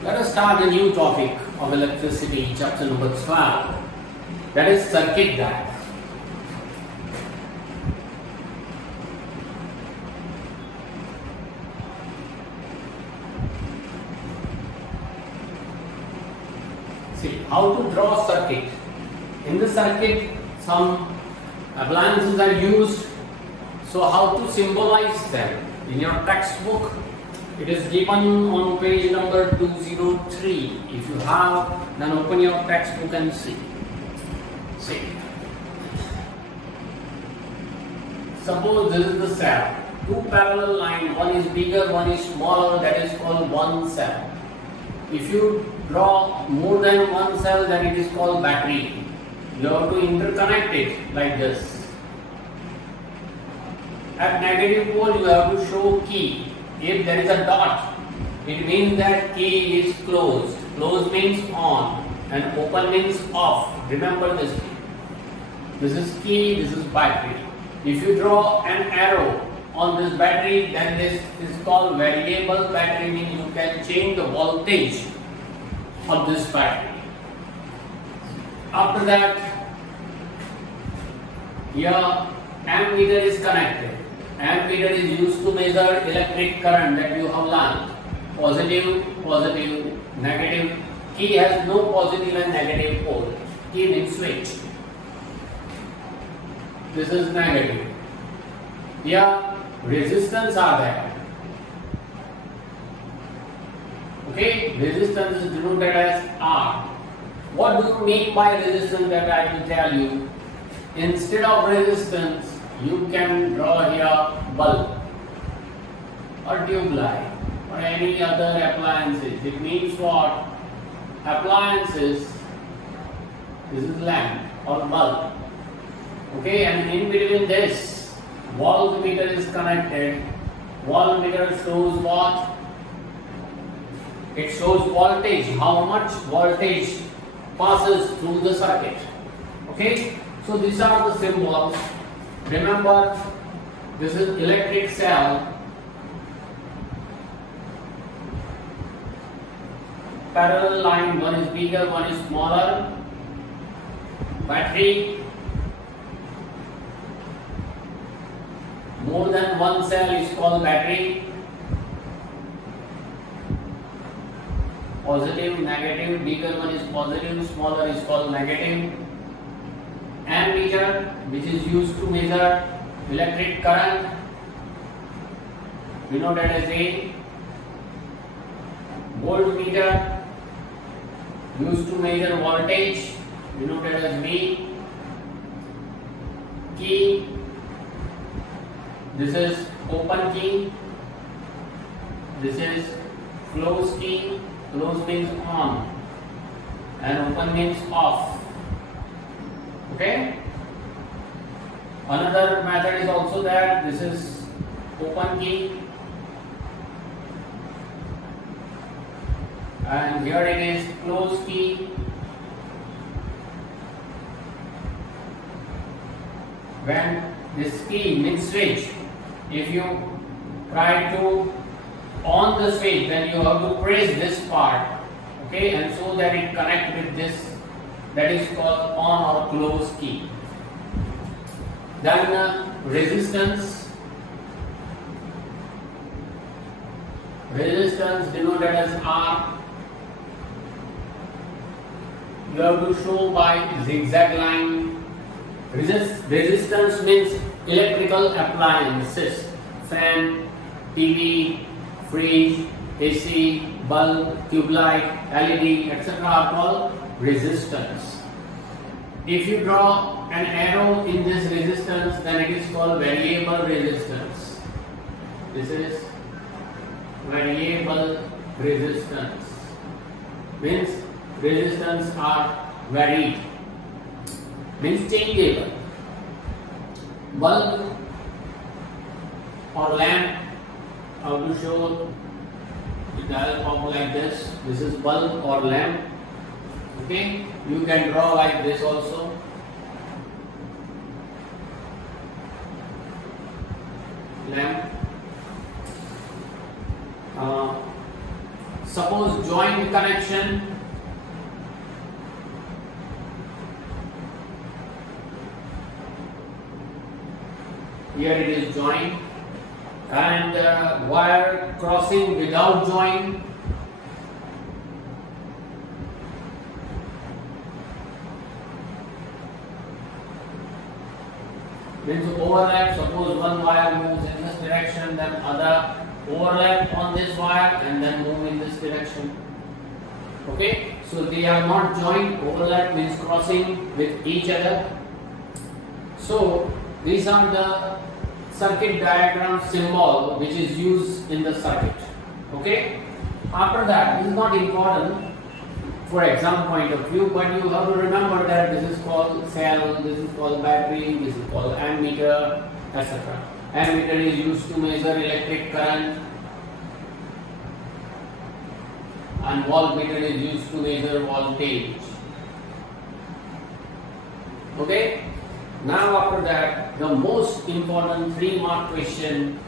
Let us start a new topic of electricity, chapter number 12, that is circuit diagram. See, how to draw circuit. In the circuit, some appliances are used, so how to symbolize them. In your textbook, it is given on page number 203. If you have, then open your textbook and see. See. Suppose this is the cell. Two parallel lines, one is bigger, one is smaller, that is called one cell. If you draw more than one cell, then it is called battery. You have to interconnect it like this. At negative pole, you have to show key. If there is a dot, it means that key is closed. Closed means on and open means off. Remember this thing. This is key, this is battery. If you draw an arrow on this battery, then this is called variable battery, means you can change the voltage of this battery. After that, here ammeter is connected. Ammeter is used to measure electric current that you have learned. Positive, positive, negative. Key has no positive and negative pole. Key means switch. This is negative. Here resistance are there. Okay, resistance is denoted as R. What do you mean by resistance? That I will tell you. Instead of resistance, you can draw here bulb or tube light or any other appliances. It means what? Appliances, this is lamp or bulb. Okay, and in between this, voltmeter is connected. Voltmeter shows what? It shows voltage, how much voltage passes through the circuit. Okay, so these are the symbols. Remember, this is electric cell, parallel line, one is bigger, one is smaller, battery, more than one cell is called battery, positive, negative, bigger one is positive, smaller is called negative. Ammeter, which is used to measure electric current, we know that as A. Voltmeter, used to measure voltage, we know that as V. Key, this is open key, this is close key. Close means on and open means off. Okay. Another method is also there. This is open key, and here it is close key. When this key means switch, if you try to on the switch, then you have to press this part. Okay, and so that it connect with this. That is called on or close key. Then resistance. Resistance denoted as R. You have to show by zigzag line. Resistance means electrical appliances, fan, TV, fridge, AC, bulb, tube light, LED, etc. are called resistance. If you draw an arrow in this resistance, then it is called variable resistance. This is variable resistance. Means resistance are varied. Means changeable. Bulb or lamp, how to show with the help of like this. This is bulb or lamp. Okay, you can draw like this also. Lamp. suppose joint connection. Here it is joint, and wire crossing without joint. Means overlap. Suppose one wire moves in this direction, then other overlap on this wire and then move in this direction. Okay, so they are not joined. Overlap means crossing with each other. So these are the circuit diagram symbol which is used in the circuit. Okay, after that, this is not important for exam point of view, but you have to remember that this is called cell, this is called battery, this is called ammeter, etc. Ammeter is used to measure electric current, and voltmeter is used to measure voltage. Okay, now after that, the most important 3-mark question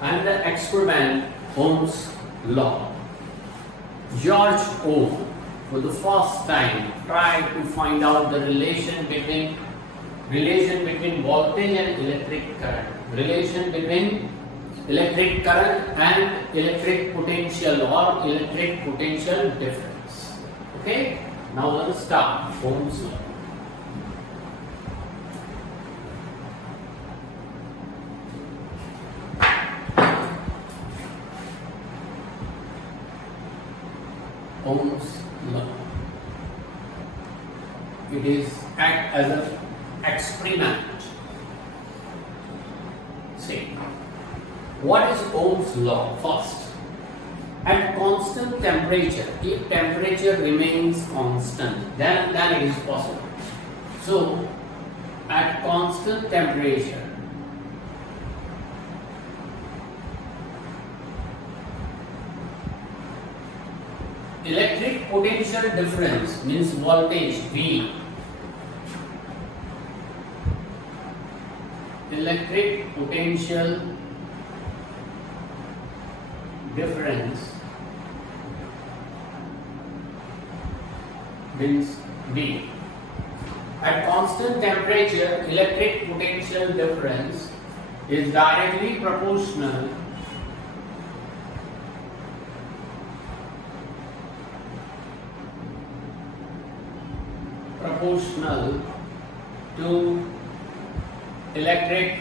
and the experiment, Ohm's law. George Ohm, for the first time, tried to find out the relation between voltage and electric current, relation between electric current and electric potential or electric potential difference. Okay, now let us start. Ohm's law. Ohm's law. It is act as an experiment. See, what is Ohm's law? First, at constant temperature, if temperature remains constant, then it is possible. So, at constant temperature, electric potential difference means voltage V. Electric potential difference means V. At constant temperature, electric potential difference is directly proportional to electric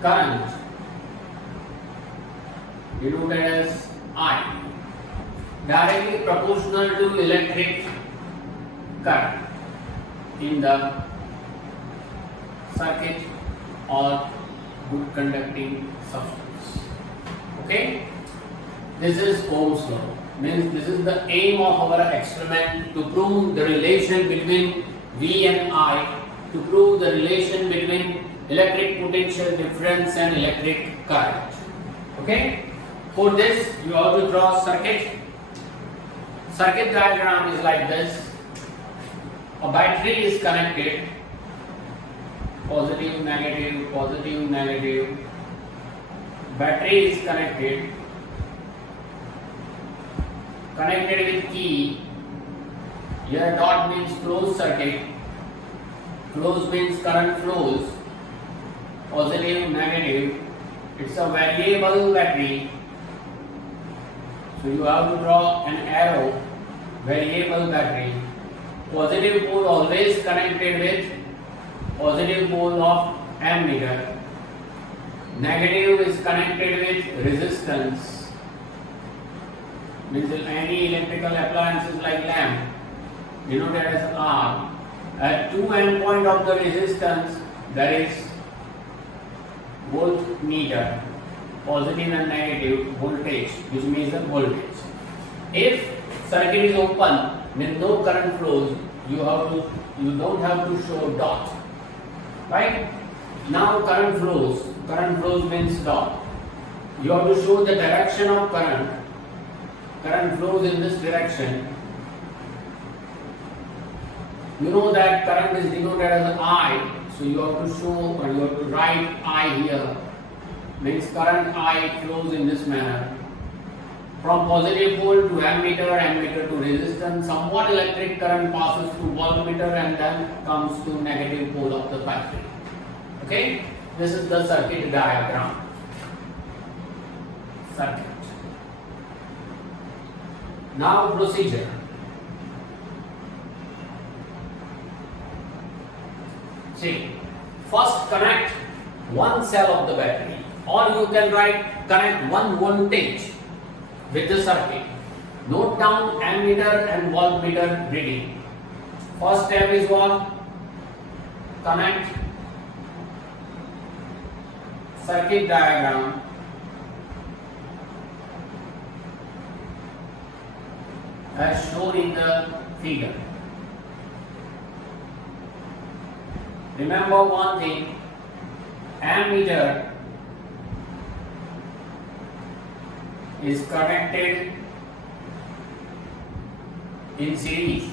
current denoted as I, directly proportional to electric current in the circuit or good conducting substance. Okay, this is Ohm's law. Means this is the aim of our experiment, to prove the relation between V and I, to prove the relation between electric potential difference and electric current. Okay, for this you have to draw a circuit. Circuit diagram is like this. A battery is connected, positive, negative, positive, negative. Battery is connected with key. Here dot means closed circuit, closed means current flows, positive, negative. It's a variable battery, so you have to draw an arrow. Variable battery. Positive pole always connected with positive pole of ammeter. Negative is connected with resistance. Means any electrical appliances like lamp, denoted as R. At two endpoint of the resistance, there is voltmeter, positive and negative voltage, which measures voltage. If circuit is open, means no current flows, you don't have to show dot. Right? Now current flows. Current flows means dot. You have to show the direction of current. Current flows in this direction. You know that current is denoted as I, so you have to show, or you have to write I here. means current I flows in this manner. From positive pole to ammeter, ammeter to resistance, somewhat electric current passes through voltmeter and then comes to negative pole of the battery. Okay, this is the circuit diagram. Circuit. Now procedure. See, first connect one cell of the battery, or you can write connect one voltage with the circuit. Note down ammeter and voltmeter reading. First step is what? Connect circuit diagram as shown in the figure. Remember one thing, ammeter is connected in series.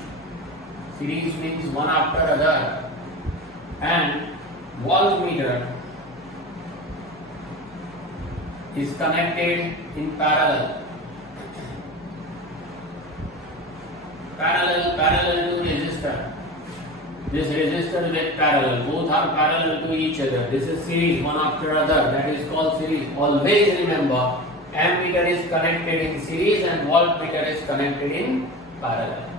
Series means one after other, and voltmeter is connected in parallel. Parallel to resistor. This resistor with parallel, both are parallel to each other. This is series, one after other. That is called series. Always remember, ammeter is connected in series and voltmeter is connected in parallel.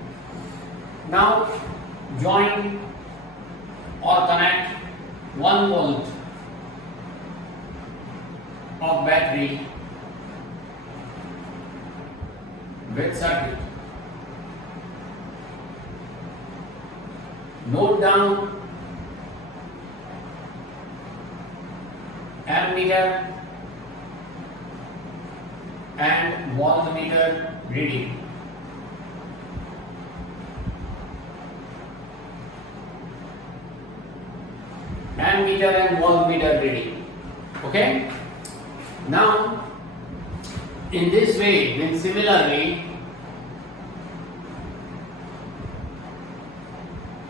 Now join or connect 1 volt of battery with circuit. Note down ammeter and voltmeter reading. Ammeter and voltmeter reading. Okay? Now, in this way, then similarly,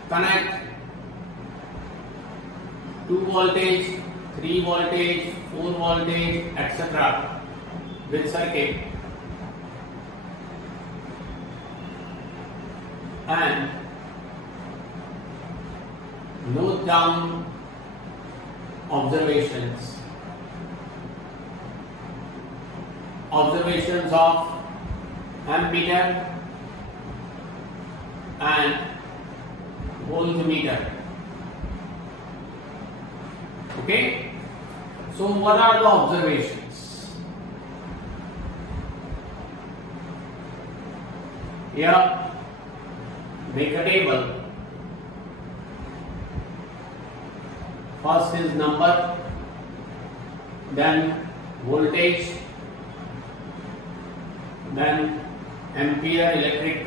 connect 2 voltage, 3 voltage, 4 voltage, etc. with circuit, and note down observations of ammeter and voltmeter. Okay, so what are the observations? Here, make a table. First is number, then voltage, then ampere, electric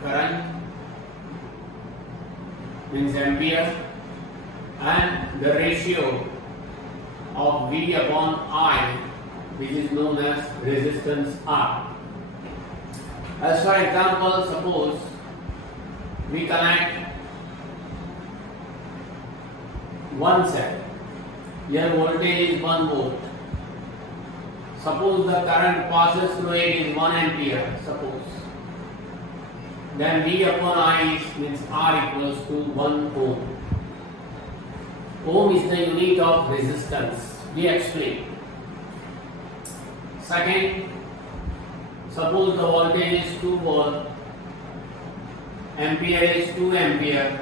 current means ampere, and the ratio of V upon I, which is known as resistance R. As for example, suppose we connect one cell. Here voltage is 1 volt. Suppose the current passes through it is 1 ampere. Suppose. Then V upon I means R equals to 1 ohm. Ohm is the unit of resistance. We explain. Second, suppose the voltage is 2 volt, ampere is 2 ampere.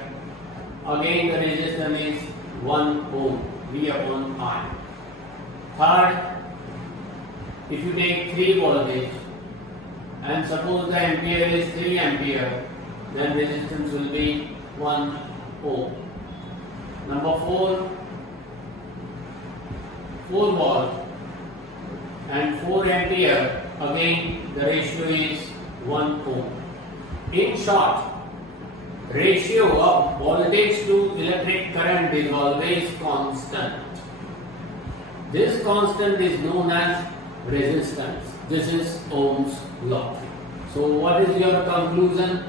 Again the resistance is 1 ohm. V upon I. Third, if you take 3 voltage and suppose the ampere is 3 ampere, then resistance will be 1 ohm. Number 4, 4 volt and 4 ampere, again the ratio is 1 ohm. In short, ratio of voltage to electric current is always constant. This constant is known as resistance. This is Ohm's law. So what is your conclusion?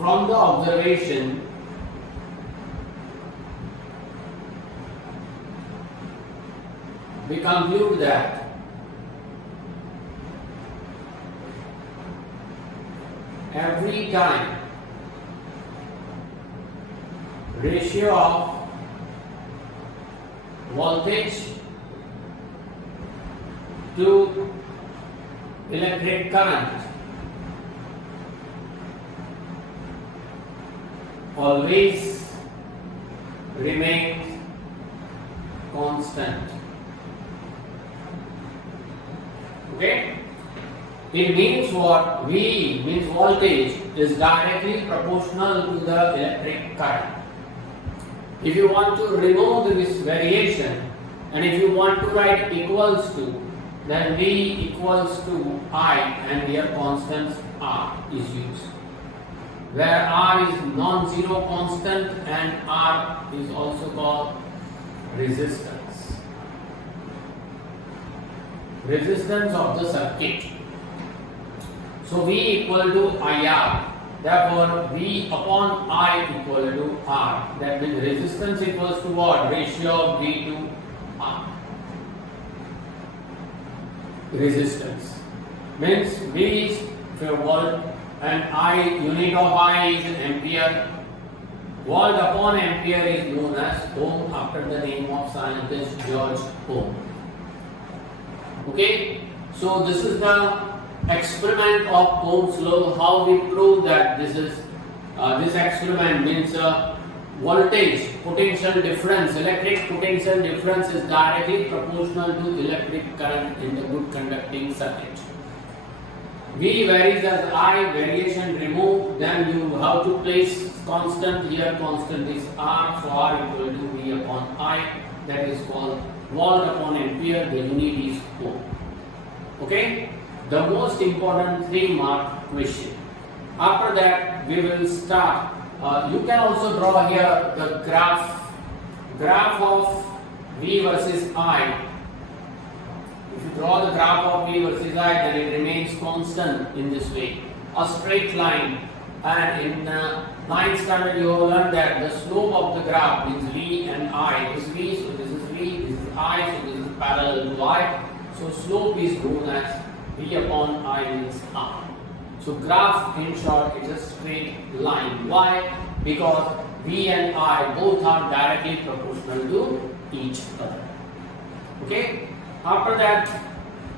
from the observation we conclude that every time ratio of voltage to electric current always remains constant. Okay? It means what? V means voltage is directly proportional to the electric current. If you want to remove this variation and if you want to write equals to, then V equals to I and here constants R is used. Where R is non-zero constant and R is also called resistance. Resistance of the circuit. So V equal to IR. Therefore, V upon I equal to R. That means resistance equals to what? Ratio of V to R. Resistance means V is volt and I, unit of I is ampere. Volt upon ampere is known as ohm after the name of scientist George Ohm. Okay, so this is the experiment of Ohm's law. How we prove that this is this experiment means voltage potential difference, electric potential difference is directly proportional to electric current in the good conducting circuit. V varies as I, variation removed, then you have to place constant here, constant is R, so R equal to V upon I, that is called volt upon ampere, the unit is ohm. Okay, the most important 3-mark question. After that we will start, you can also draw here the graph of V versus I. If you draw the graph of V versus I, then it remains constant in this way, a straight line. And in 9th standard you have learned that the slope of the graph means V and I. This is V, so this is V, this is I, so this is parallel to I. So slope is known as V upon I means R. So graph in short is a straight line. Why? Because V and I both are directly proportional to each other. Okay? After that,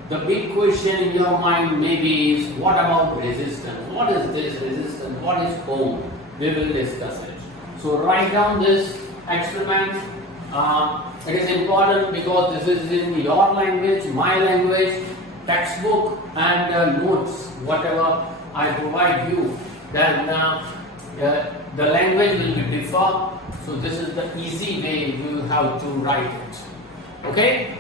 the big question in your mind maybe is, what about resistance? What is this resistance? What is ohm? We will discuss it. So write down this experiment. It is important because this is in your language, my language, textbook and notes, whatever I provide you, then the language will be differ. So this is the easy way you have to write it. Okay?